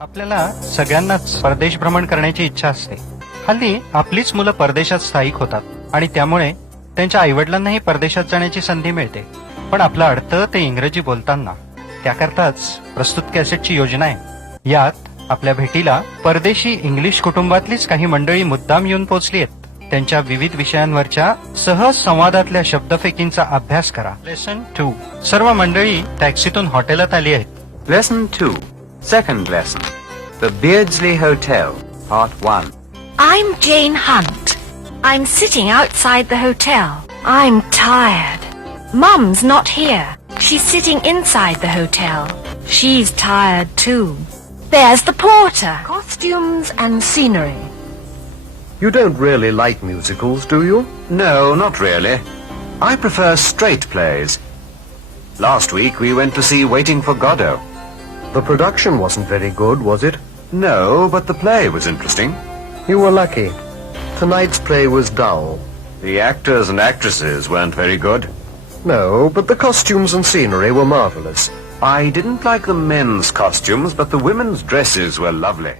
आपल्याला सगळ्यांनाच परदेश भ्रमण करण्याची इच्छा असते. हल्ली आपलीच मुलं परदेशात स्थायिक होतात आणि त्यामुळे त्यांच्या आईवडिलांनाही परदेशात जाण्याची संधी मिळते. पण आपलं अडतं ते इंग्रजी बोलताना. त्याकरताच प्रस्तुत कॅसेटची योजना आहे. यात आपल्या भेटीला परदेशी इंग्लिश कुटुंबातलीच काही मंडळी मुद्दाम येऊन पोहोचली आहेत. त्यांच्या विविध विषयांवरच्या सहज संवादातल्या शब्दफेकींचा अभ्यास करा. लेसन 2. सर्व मंडळी टॅक्सीतून हॉटेलात आली आहेत. Lesson 2. Second lesson. The Beardsley Hotel, Part 1. I'm Jane Hunt. I'm sitting outside the hotel. I'm tired. Mum's not here. She's sitting inside the hotel. She's tired too. There's the porter. Costumes and scenery. You don't really like musicals, do you? No, not really. I prefer straight plays. Last week we went to see Waiting for Godot. The production wasn't very good, was it? No, but the play was interesting. You were lucky. Tonight's play was dull. The actors and actresses weren't very good. No, but the costumes and scenery were marvelous. I didn't like the men's costumes, but the women's dresses were lovely.